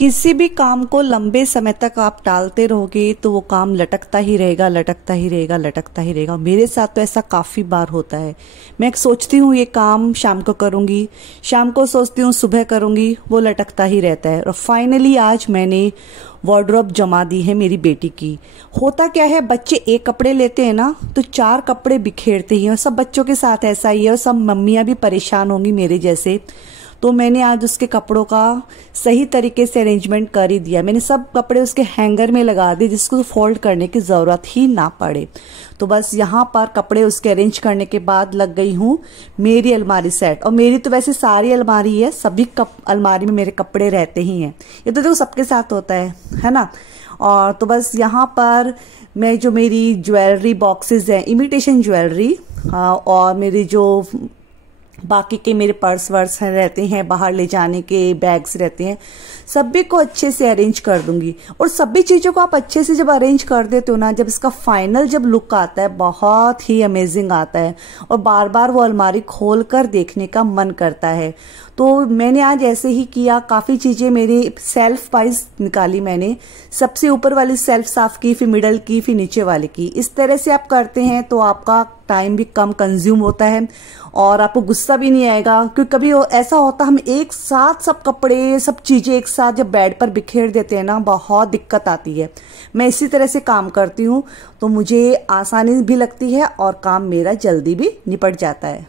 किसी भी काम को लंबे समय तक आप टालते रहोगे तो वो काम लटकता ही रहेगा, लटकता ही रहेगा, लटकता ही रहेगा। मेरे साथ तो ऐसा काफ़ी बार होता है। मैं सोचती हूँ ये काम शाम को करूँगी, शाम को सोचती हूँ सुबह करूँगी, वो लटकता ही रहता है। और फाइनली आज मैंने वार्डरोब जमा दी है मेरी बेटी की। होता क्या है, बच्चे एक कपड़े लेते हैं ना तो 4 कपड़े बिखेरते ही हैं, और सब बच्चों के साथ ऐसा ही है, और सब मम्मियाँ भी परेशान होंगी मेरे जैसे। तो मैंने आज उसके कपड़ों का सही तरीके से अरेंजमेंट कर ही दिया। मैंने सब कपड़े उसके हैंगर में लगा दिए जिसको फोल्ड करने की ज़रूरत ही ना पड़े। तो बस यहाँ पर कपड़े उसके अरेंज करने के बाद लग गई हूँ मेरी अलमारी सेट। और मेरी तो वैसे सारी अलमारी है, सभी अलमारी में मेरे कपड़े रहते ही हैं। ये तो देखो सबके साथ होता है ना। और तो बस यहाँ पर मैं जो मेरी ज्वेलरी बॉक्सेस हैं, इमिटेशन ज्वेलरी, और मेरी जो बाकी के मेरे पर्स वर्स रहते हैं, बाहर ले जाने के बैग्स रहते हैं, सभी को अच्छे से अरेंज कर दूंगी। और सभी चीज़ों को आप अच्छे से जब अरेंज कर देते हो ना, जब इसका फाइनल जब लुक आता है बहुत ही अमेजिंग आता है, और बार बार वो अलमारी खोल कर देखने का मन करता है। तो मैंने आज ऐसे ही किया। काफ़ी चीज़ें मेरी सेल्फ वाइज निकाली मैंने। सबसे ऊपर वाली सेल्फ साफ की, फिर मिडल की, फिर नीचे वाली की। इस तरह से आप करते हैं तो आपका टाइम भी कम कंज्यूम होता है और आपको गुस्सा भी नहीं आएगा। क्योंकि कभी ऐसा होता हम एक साथ सब कपड़े सब चीज़ें एक साथ जब बेड पर बिखेर देते हैं ना, बहुत दिक्कत आती है। मैं इसी तरह से काम करती हूँ तो मुझे आसानी भी लगती है और काम मेरा जल्दी भी निपट जाता है।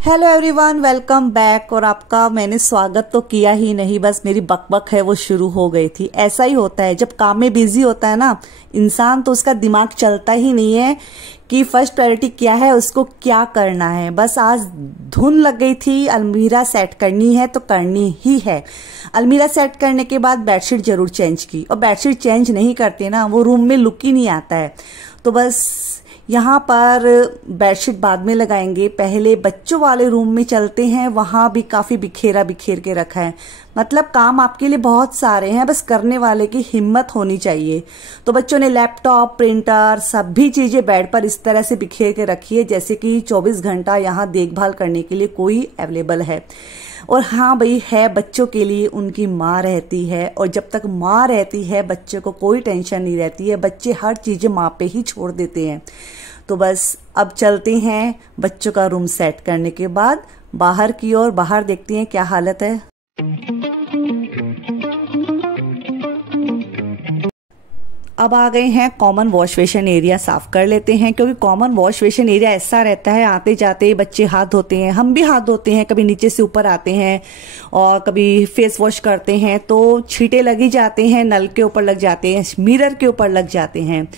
Hello everyone, welcome back. और आपका मैंने स्वागत तो किया ही नहीं, बस मेरी बकबक है वो शुरू हो गई थी। ऐसा ही होता है जब काम में बिजी होता है ना इंसान, तो उसका दिमाग चलता ही नहीं है कि फर्स्ट प्रायोरिटी क्या है, उसको क्या करना है। बस आज धुन लग गई थी, अलमीरा सेट करनी है तो करनी ही है। अलमीरा सेट करने के बाद बेडशीट जरूर चेंज की, और बेडशीट चेंज नहीं करते ना वो रूम में लुक ही नहीं आता है। तो बस यहाँ पर बेडशीट बाद में लगाएंगे, पहले बच्चों वाले रूम में चलते हैं। वहां भी काफी बिखेर के रखा है। मतलब काम आपके लिए बहुत सारे हैं, बस करने वाले की हिम्मत होनी चाहिए। तो बच्चों ने लैपटॉप, प्रिंटर, सभी चीजें बेड पर इस तरह से बिखेर के रखी है जैसे कि 24 घंटा यहाँ देखभाल करने के लिए कोई अवेलेबल है। और हाँ भाई, है बच्चों के लिए उनकी माँ रहती है, और जब तक माँ रहती है बच्चे को कोई टेंशन नहीं रहती है। बच्चे हर चीजें माँ पे ही छोड़ देते हैं। तो बस अब चलते हैं बच्चों का रूम सेट करने के बाद बाहर की ओर। बाहर देखते हैं क्या हालत है। अब आ गए हैं कॉमन वॉश बेसिन एरिया साफ कर लेते हैं, क्योंकि कॉमन वॉश बेसिन एरिया ऐसा रहता है आते जाते बच्चे हाथ धोते हैं, हम भी हाथ धोते हैं, कभी नीचे से ऊपर आते हैं और कभी फेस वॉश करते हैं तो छींटे लगी जाते हैं, नल के ऊपर लग जाते हैं, मिरर के ऊपर लग जाते हैं।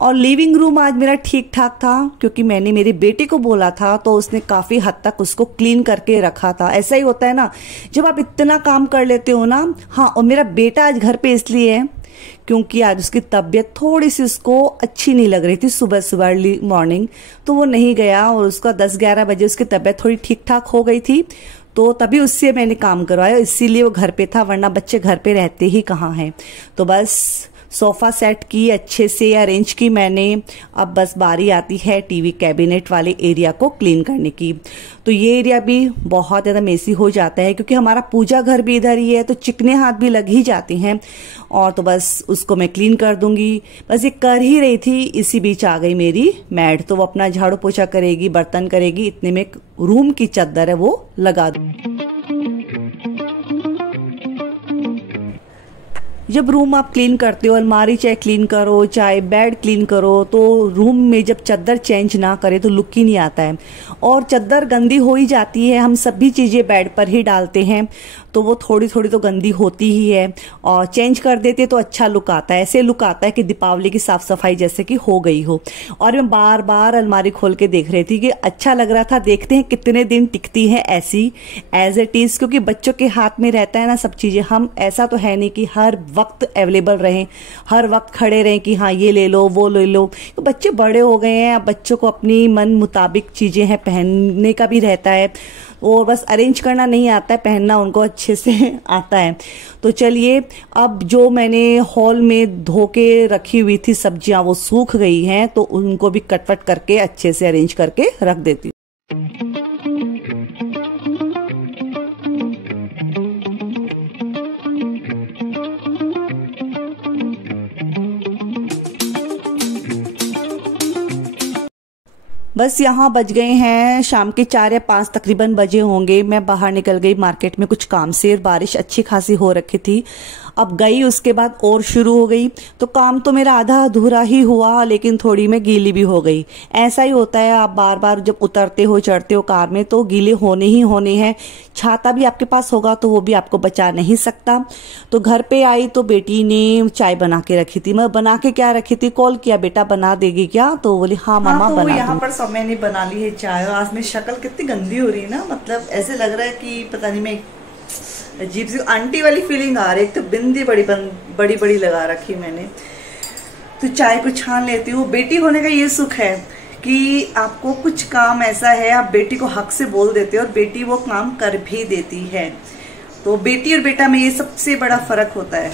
और लिविंग रूम आज मेरा ठीक ठाक था क्योंकि मैंने मेरे बेटे को बोला था तो उसने काफी हद तक उसको क्लीन करके रखा था। ऐसा ही होता है ना जब आप इतना काम कर लेते हो ना। हाँ, और मेरा बेटा आज घर पे इसलिए है क्योंकि आज उसकी तबीयत थोड़ी सी उसको अच्छी नहीं लग रही थी सुबह सुबह अर्ली मॉर्निंग, तो वो नहीं गया और उसका 10-11 बजे उसकी तबीयत थोड़ी ठीक ठाक हो गई थी, तो तभी उससे मैंने काम करवाया। इसीलिए वो घर पे था, वरना बच्चे घर पे रहते ही कहाँ हैं। तो बस सोफा सेट की, अच्छे से अरेंज की मैंने। अब बस बारी आती है टीवी कैबिनेट वाले एरिया को क्लीन करने की। तो ये एरिया भी बहुत ज़्यादा मेसी हो जाता है क्योंकि हमारा पूजा घर भी इधर ही है, तो चिकने हाथ भी लग ही जाते हैं। और तो बस उसको मैं क्लीन कर दूंगी। बस ये कर ही रही थी, इसी बीच आ गई मेरी मैड, तो वो अपना झाड़ू पोछा करेगी, बर्तन करेगी। इतने में रूम की चादर है वो लगा दूंगी। जब रूम आप क्लीन करते हो, अलमारी चाहे क्लीन करो चाहे बेड क्लीन करो, तो रूम में जब चादर चेंज ना करे तो लुक ही नहीं आता है। और चादर गंदी हो ही जाती है, हम सभी चीज़ें बेड पर ही डालते हैं तो वो थोड़ी थोड़ी तो गंदी होती ही है। और चेंज कर देते तो अच्छा लुक आता है, ऐसे लुक आता है कि दीपावली की साफ सफाई जैसे कि हो गई हो। और मैं बार बार अलमारी खोल के देख रही थी कि अच्छा लग रहा था। देखते हैं कितने दिन टिकती है ऐसी एज इट इज, क्योंकि बच्चों के हाथ में रहता है ना सब चीज़ें। हम ऐसा तो है नहीं कि हर वक्त अवेलेबल रहें, हर वक्त खड़े रहें कि हाँ ये ले लो वो ले लो। तो बच्चे बड़े हो गए हैं, अब बच्चों को अपनी मन मुताबिक चीज़ें हैं, पहनने का भी रहता है। और बस अरेंज करना नहीं आता है, पहनना उनको अच्छे से आता है। तो चलिए, अब जो मैंने हॉल में धो के रखी हुई थी सब्जियां वो सूख गई हैं, तो उनको भी कटवट करके अच्छे से अरेंज करके रख देती हूँ। बस यहाँ बज गए हैं शाम के 4 या 5 तकरीबन बजे होंगे। मैं बाहर निकल गई मार्केट में कुछ काम से, और बारिश अच्छी खासी हो रखी थी। अब गई, उसके बाद और शुरू हो गई, तो काम तो मेरा आधा अधूरा ही हुआ, लेकिन थोड़ी मैं गीली भी हो गई। ऐसा ही होता है, आप बार बार जब उतरते हो चढ़ते हो कार में तो गीले होने ही होने हैं। छाता भी आपके पास होगा तो वो भी आपको बचा नहीं सकता। तो घर पे आई तो बेटी ने चाय बना के रखी थी। मैं बना के क्या रखी थी, कॉल किया, बेटा बना देगी क्या, तो बोली हाँ मामा तो बना यहाँ दूँ। पर सब मैंने बना ली है चाय, और आज मेरी शक्ल कितनी गंदी हो रही है ना, मतलब ऐसे लग रहा है कि पता नहीं, मैं अजीब सी आंटी वाली फीलिंग आ रही है। एक तो बिंदी बड़ी बड़ी लगा रखी मैंने। तो चाय को छान लेती हूँ। बेटी होने का ये सुख है कि आपको कुछ काम ऐसा है, आप बेटी को हक से बोल देते हो और बेटी वो काम कर भी देती है। तो बेटी और बेटा में ये सबसे बड़ा फर्क होता है,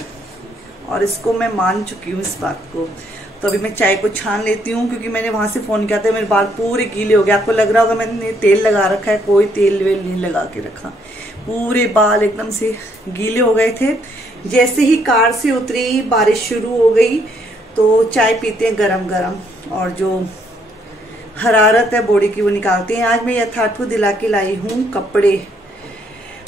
और इसको मैं मान चुकी हूँ इस बात को। तो अभी मैं चाय को छान लेती हूँ, क्योंकि मैंने वहां से फोन किया था, मेरे बाल पूरे गीले हो गए। आपको लग रहा होगा मैंने तेल लगा रखा है, कोई तेल वेल नहीं लगा के रखा। पूरे बाल एकदम से गीले हो गए थे। जैसे ही कार से उतरी बारिश शुरू हो गई, तो चाय पीते हैं गरम गरम, और जो हरारत है बॉडी की वो निकालते हैं। आज मैं यथार्थ को दिला के लाई हूँ कपड़े।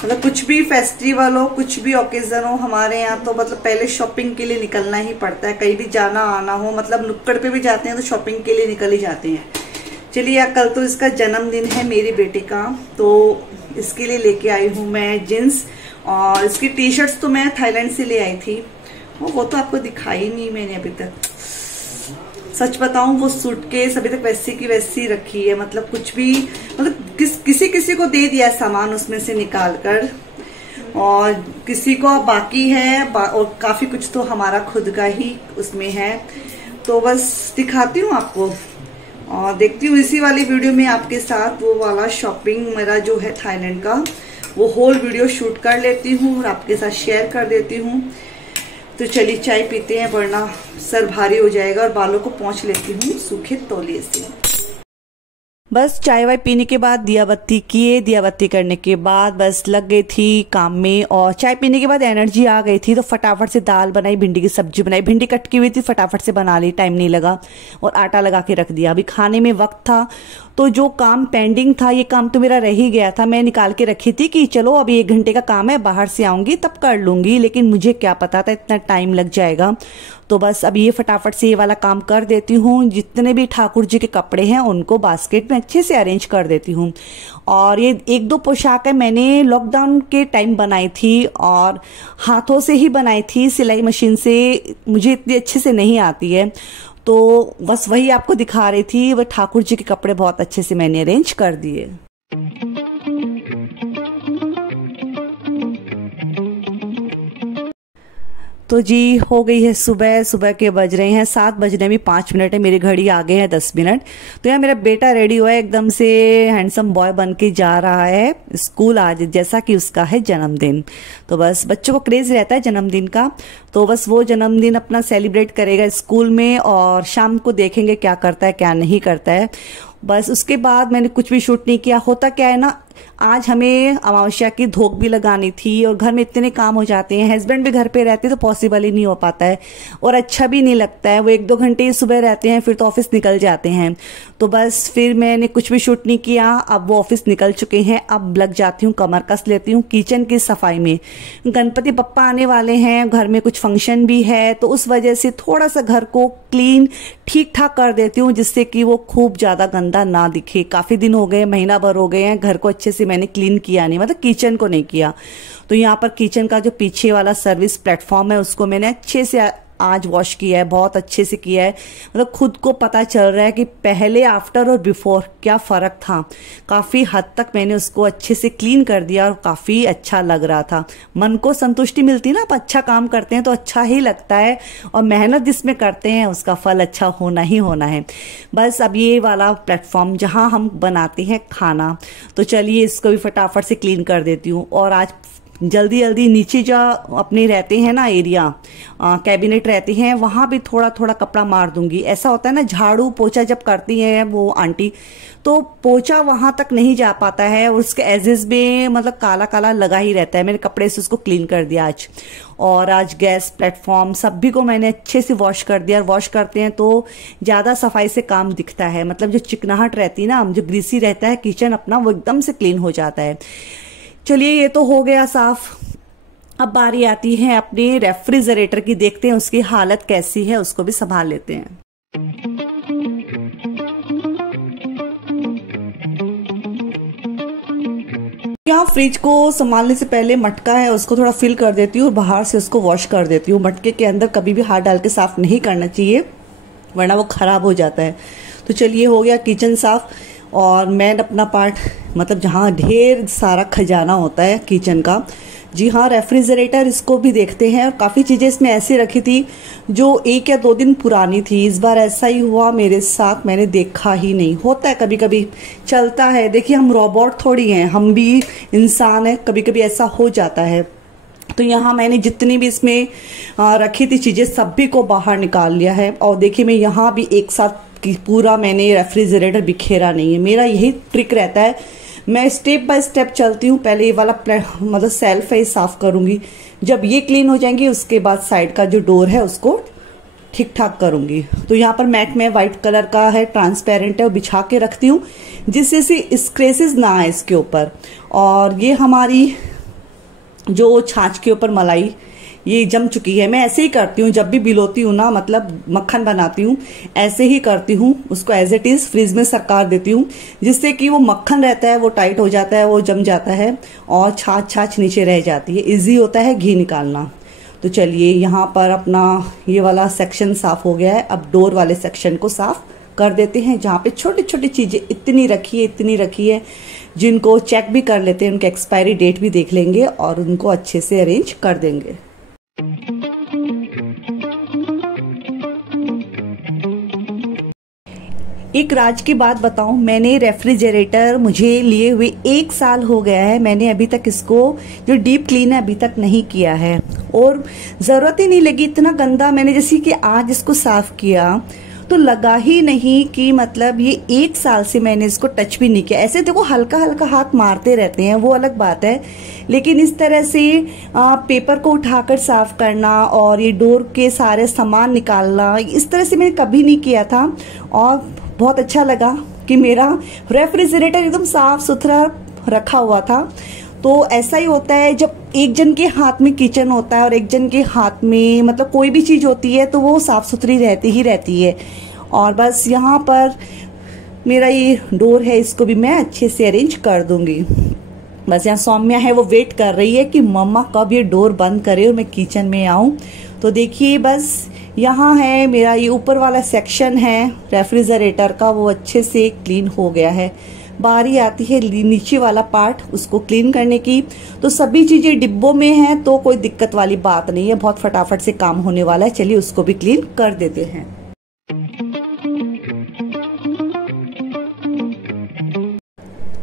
मतलब कुछ भी फेस्टिवल हो, कुछ भी ओकेजन हो, हमारे यहाँ तो मतलब पहले शॉपिंग के लिए निकलना ही पड़ता है। कहीं भी जाना आना हो, मतलब नुक्कड़ पे भी जाते हैं तो शॉपिंग के लिए निकल ही जाते हैं। चलिए, कल तो इसका जन्मदिन है मेरी बेटी का, तो इसके लिए लेके आई हूँ मैं जींस, और इसकी टी शर्ट्स तो मैं थाईलैंड से ले आई थी। वो तो आपको दिखाई नहीं मैंने अभी तक। सच बताऊं, वो सूटकेस अभी तक वैसी की वैसी रखी है। मतलब कुछ भी, मतलब किसी को दे दिया सामान उसमें से निकाल कर, और किसी को बाकी है, और काफी कुछ तो हमारा खुद का ही उसमें है। तो बस दिखाती हूँ आपको, और देखती हूँ इसी वाली वीडियो में आपके साथ वो वाला शॉपिंग मेरा जो है थाईलैंड का, वो होल वीडियो शूट कर लेती हूँ और आपके साथ शेयर कर देती हूँ। तो चलिए चाय पीते हैं, वरना सर भारी हो जाएगा, और बालों को पोंछ लेती हूँ सूखे तौलिए से। बस चाय वाय पीने के बाद दिया बत्ती किए, दिया बत्ती करने के बाद बस लग गई थी काम में, और चाय पीने के बाद एनर्जी आ गई थी, तो फटाफट से दाल बनाई, भिंडी की सब्जी बनाई। भिंडी कट की हुई थी, फटाफट से बना ली, टाइम नहीं लगा, और आटा लगा के रख दिया। अभी खाने में वक्त था, तो जो काम पेंडिंग था, ये काम तो मेरा रह ही गया था। मैं निकाल के रखी थी कि चलो अभी 1 घंटे का काम है, बाहर से आऊंगी तब कर लूंगी, लेकिन मुझे क्या पता था इतना टाइम लग जाएगा। तो बस अब ये फटाफट से ये वाला काम कर देती हूँ। जितने भी ठाकुर जी के कपड़े हैं उनको बास्केट में अच्छे से अरेंज कर देती हूँ। और ये 1-2 पोशाक है मैंने लॉकडाउन के टाइम बनाई थी, और हाथों से ही बनाई थी, सिलाई मशीन से मुझे इतनी अच्छे से नहीं आती है। तो बस वही आपको दिखा रही थी। वह ठाकुर जी के कपड़े बहुत अच्छे से मैंने अरेंज कर दिए। तो जी हो गई है सुबह। सुबह के बज रहे हैं 7 बजने में 5 मिनट है, मेरी घड़ी आगे है 10 मिनट। तो यहाँ मेरा बेटा रेडी हुआ है, एकदम से हैंडसम बॉय बन के जा रहा है स्कूल आज, जैसा कि उसका है जन्मदिन। तो बस बच्चों को क्रेज रहता है जन्मदिन का, तो बस वो जन्मदिन अपना सेलिब्रेट करेगा स्कूल में, और शाम को देखेंगे क्या करता है क्या नहीं करता है। बस उसके बाद मैंने कुछ भी शूट नहीं किया। होता क्या है ना, आज हमें अमावस्या की धोक भी लगानी थी, और घर में इतने काम हो जाते हैं, हस्बैंड भी घर पे रहते हैं तो पॉसिबल ही नहीं हो पाता है, और अच्छा भी नहीं लगता है। वो 1-2 घंटे ही सुबह रहते हैं, फिर तो ऑफिस निकल जाते हैं। तो बस फिर मैंने कुछ भी शूट नहीं किया। अब वो ऑफिस निकल चुके हैं, अब लग जाती हूँ, कमर कस लेती हूँ किचन की सफाई में। गणपति बप्पा आने वाले हैं, घर में कुछ फंक्शन भी है, तो उस वजह से थोड़ा सा घर को क्लीन ठीक ठाक कर देती हूँ, जिससे कि वो खूब ज्यादा गंदा ना दिखे। काफी दिन हो गए, महीना भर हो गए हैं, घर को अच्छे से मैंने क्लीन किया नहीं, मतलब किचन को नहीं किया। तो यहाँ पर किचन का जो पीछे वाला सर्विस प्लेटफॉर्म है उसको मैंने अच्छे से आज वॉश किया है, बहुत अच्छे से किया है। मतलब खुद को पता चल रहा है कि पहले आफ्टर और बिफोर क्या फर्क था। काफी हद तक मैंने उसको अच्छे से क्लीन कर दिया, और काफी अच्छा लग रहा था। मन को संतुष्टि मिलती है ना, आप अच्छा काम करते हैं तो अच्छा ही लगता है, और मेहनत जिसमें करते हैं उसका फल अच्छा होना ही होना है। बस अब ये वाला प्लेटफॉर्म जहां हम बनाते हैं खाना, तो चलिए इसको भी फटाफट से क्लीन कर देती हूँ। और आज जल्दी जल्दी नीचे जो अपने रहते हैं ना एरिया, कैबिनेट रहते हैं, वहां भी थोड़ा थोड़ा कपड़ा मार दूंगी। ऐसा होता है ना, झाड़ू पोछा जब करती है वो आंटी, तो पोछा वहां तक नहीं जा पाता है, उसके एजेस में मतलब काला काला लगा ही रहता है। मेरे कपड़े से उसको क्लीन कर दिया आज। और आज गैस प्लेटफॉर्म सभी को मैंने अच्छे से वॉश कर दिया। वॉश करते हैं तो ज्यादा सफाई से काम दिखता है, मतलब जो चिकनाहट रहती है ना, जो ग्रीसी रहता है किचन अपना, वो एकदम से क्लीन हो जाता है। चलिए ये तो हो गया साफ। अब बारी आती है अपने रेफ्रिजरेटर की, देखते हैं उसकी हालत कैसी है, उसको भी संभाल लेते हैं। यहाँ फ्रिज को संभालने से पहले मटका है उसको थोड़ा फिल कर देती हूँ और बाहर से उसको वॉश कर देती हूँ। मटके के अंदर कभी भी हाथ डाल के साफ नहीं करना चाहिए, वरना वो खराब हो जाता है। तो चलिए हो गया किचन साफ। और मैं अपना पार्ट, मतलब जहाँ ढेर सारा खजाना होता है किचन का, जी हाँ, रेफ्रिजरेटर, इसको भी देखते हैं। और काफ़ी चीज़ें इसमें ऐसी रखी थी जो 1 या 2 दिन पुरानी थी। इस बार ऐसा ही हुआ मेरे साथ, मैंने देखा ही नहीं। होता है कभी कभी, चलता है। देखिए हम रोबोट थोड़ी हैं, हम भी इंसान हैं, कभी कभी ऐसा हो जाता है। तो यहाँ मैंने जितनी भी इसमें रखी थी चीज़ें सभी को बाहर निकाल लिया है। और देखिए मैं यहाँ भी एक साथ पूरा मैंने रेफ्रिजरेटर बिखेरा नहीं है। मेरा यही ट्रिक रहता है, मैं स्टेप बाय स्टेप चलती हूँ। पहले ये वाला मतलब सेल्फ है, ये साफ करूंगी। जब ये क्लीन हो जाएंगे उसके बाद साइड का जो डोर है उसको ठीक ठाक करूंगी। तो यहाँ पर मैट में वाइट कलर का है, ट्रांसपेरेंट है, वो बिछा के रखती हूँ जिससे से स्क्रेचेस ना आए इसके ऊपर। और ये हमारी जो छाछ के ऊपर मलाई ये जम चुकी है। मैं ऐसे ही करती हूँ जब भी बिलोती हूँ ना, मतलब मक्खन बनाती हूँ, ऐसे ही करती हूँ। उसको एज इट इज फ्रिज में सरकार देती हूँ, जिससे कि वो मक्खन रहता है वो टाइट हो जाता है, वो जम जाता है और छाछ छाछ नीचे रह जाती है। इजी होता है घी निकालना। तो चलिए यहाँ पर अपना ये वाला सेक्शन साफ हो गया है। अब डोर वाले सेक्शन को साफ कर देते हैं, जहाँ पे छोटी छोटी चीजें इतनी रखी है जिनको चेक भी कर लेते हैं, उनके एक्सपायरी डेट भी देख लेंगे और उनको अच्छे से अरेंज कर देंगे। एक राज की बात बताऊं, मैंने रेफ्रिजरेटर मुझे लिए हुए 1 साल हो गया है। मैंने अभी तक इसको जो डीप क्लीन है अभी तक नहीं किया है और जरूरत ही नहीं लगी। इतना गंदा मैंने जैसे कि आज इसको साफ किया तो लगा ही नहीं कि मतलब ये 1 साल से मैंने इसको टच भी नहीं किया। ऐसे देखो हल्का हल्का हाथ मारते रहते हैं, वो अलग बात है, लेकिन इस तरह से पेपर को उठाकर साफ करना और ये डोर के सारे सामान निकालना, इस तरह से मैंने कभी नहीं किया था। और बहुत अच्छा लगा कि मेरा रेफ्रिजरेटर एकदम साफ सुथरा रखा हुआ था। तो ऐसा ही होता है जब एक जन के हाथ में किचन होता है और एक जन के हाथ में मतलब कोई भी चीज होती है तो वो साफ सुथरी रहती ही रहती है। और बस यहाँ पर मेरा ये डोर है, इसको भी मैं अच्छे से अरेंज कर दूंगी। बस यहाँ सौम्या है, वो वेट कर रही है कि मम्मा कब ये डोर बंद करे और मैं किचन में आऊं। तो देखिए बस यहाँ है मेरा ये ऊपर वाला सेक्शन है रेफ्रिजरेटर का, वो अच्छे से क्लीन हो गया है। बारी आती है नीचे वाला पार्ट, उसको क्लीन करने की। तो सभी चीजें डिब्बों में हैं तो कोई दिक्कत वाली बात नहीं है, बहुत फटाफट से काम होने वाला है। चलिए उसको भी क्लीन कर देते हैं।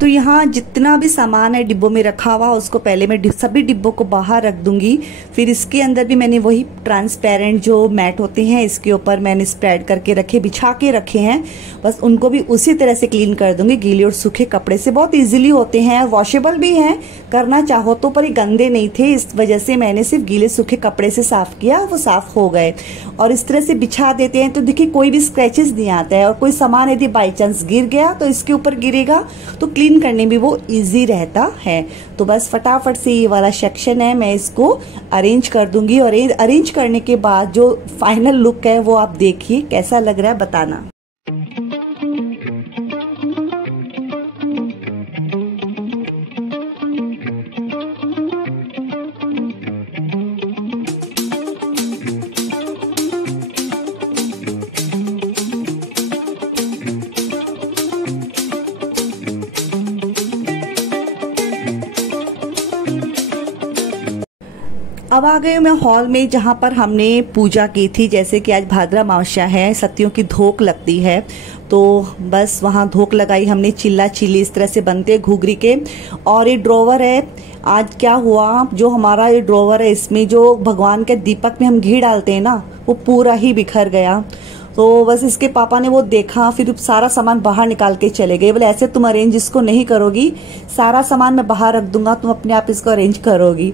तो यहाँ जितना भी सामान है डिब्बों में रखा हुआ उसको पहले मैं सभी डिब्बों को बाहर रख दूंगी। फिर इसके अंदर भी मैंने वही ट्रांसपेरेंट जो मैट होते हैं इसके ऊपर मैंने स्प्रेड करके रखे, बिछा के रखे हैं, बस उनको भी उसी तरह से क्लीन कर दूंगी। गीले और सूखे कपड़े से बहुत इजीली होते हैं, वॉशेबल भी हैं करना चाहो तो, पर ये गंदे नहीं थे, इस वजह से मैंने सिर्फ गीले सूखे कपड़े से साफ किया, वो साफ हो गए। और इस तरह से बिछा देते हैं तो देखिए कोई भी स्क्रैचेस नहीं आता है। और कोई सामान यदि बाई चांस गिर गया तो इसके ऊपर गिरेगा तो क्लीन करने में वो इजी रहता है। तो बस फटाफट से ये वाला सेक्शन है मैं इसको अरेंज कर दूंगी। और अरेंज करने के बाद जो फाइनल लुक है वो आप देखिए कैसा लग रहा है, बताना। अब आ गए मैं हॉल में जहाँ पर हमने पूजा की थी। जैसे कि आज भाद्रा अमावस्या है, सतियों की धोक लगती है, तो बस वहाँ धोक लगाई हमने। चिल्ला चिल्ली इस तरह से बनते हैं घुघरी के। और ये ड्रॉवर है आज क्या हुआ, जो हमारा ये ड्रॉवर है इसमें जो भगवान के दीपक में हम घी डालते हैं ना, वो पूरा ही बिखर गया। तो बस इसके पापा ने वो देखा, फिर सारा सामान बाहर निकाल के चले गए। बोले ऐसे तुम अरेंज इसको नहीं करोगी, सारा सामान मैं बाहर रख दूंगा, तुम अपने आप इसको अरेंज करोगी।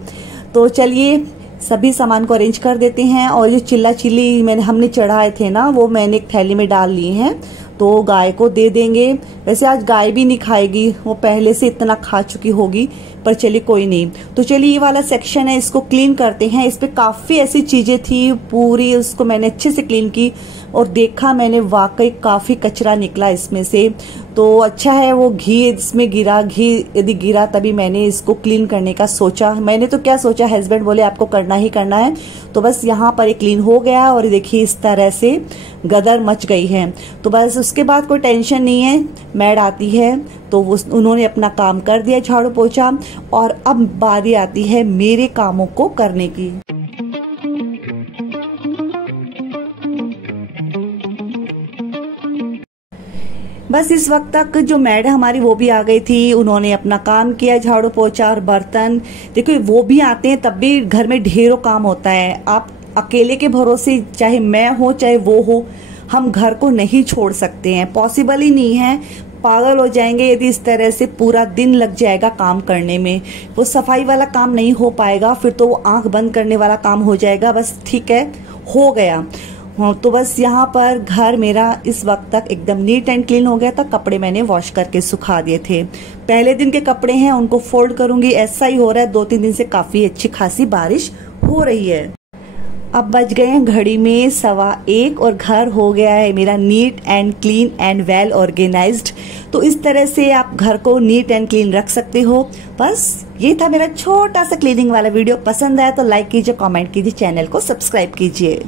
तो चलिए सभी सामान को अरेंज कर देते हैं। और जो चिल्ला चिल्ली हमने चढ़ाए थे ना, वो मैंने एक थैली में डाल लिए हैं, तो गाय को दे देंगे। वैसे आज गाय भी नहीं खाएगी, वो पहले से इतना खा चुकी होगी, पर चलिए कोई नहीं। तो चलिए ये वाला सेक्शन है, इसको क्लीन करते हैं। इस पे काफी ऐसी चीजें थी, पूरी उसको मैंने अच्छे से क्लीन की और देखा मैंने वाकई काफी कचरा निकला इसमें से। तो अच्छा है वो घी इसमें गिरा, घी यदि गिरा तभी मैंने इसको क्लीन करने का सोचा। मैंने तो क्या सोचा, हस्बैंड बोले आपको करना ही करना है, तो बस यहाँ पर ये क्लीन हो गया। और देखिए इस तरह से गदर मच गई है। तो बस उसके बाद कोई टेंशन नहीं है, मैड आती है तो उन्होंने अपना काम कर दिया, झाड़ू पोछा। और अब बारी आती है मेरे कामों को करने की। बस इस वक्त तक जो मैड हमारी वो भी आ गई थी, उन्होंने अपना काम किया, झाड़ू पोछा और बर्तन। देखो वो भी आते हैं तब भी घर में ढेरों काम होता है। आप अकेले के भरोसे, चाहे मैं हो चाहे वो हो, हम घर को नहीं छोड़ सकते हैं, पॉसिबल ही नहीं है। पागल हो जाएंगे यदि इस तरह से पूरा दिन लग जाएगा काम करने में। वो सफाई वाला काम नहीं हो पाएगा, फिर तो वो आंख बंद करने वाला काम हो जाएगा। बस ठीक है, हो गया। तो बस यहाँ पर घर मेरा इस वक्त तक एकदम नीट एंड क्लीन हो गया था। कपड़े मैंने वॉश करके सुखा दिए थे, पहले दिन के कपड़े हैं, उनको फोल्ड करूंगी। ऐसा ही हो रहा है, 2-3 दिन से काफी अच्छी खासी बारिश हो रही है। अब बज गए हैं घड़ी में 1:15 और घर हो गया है मेरा neat and clean and well organised. तो इस तरह से आप घर को नीट एंड क्लीन रख सकते हो। बस ये था मेरा छोटा सा क्लीनिंग वाला वीडियो। पसंद आया तो लाइक कीजिए, कमेंट कीजिए, चैनल को सब्सक्राइब कीजिए।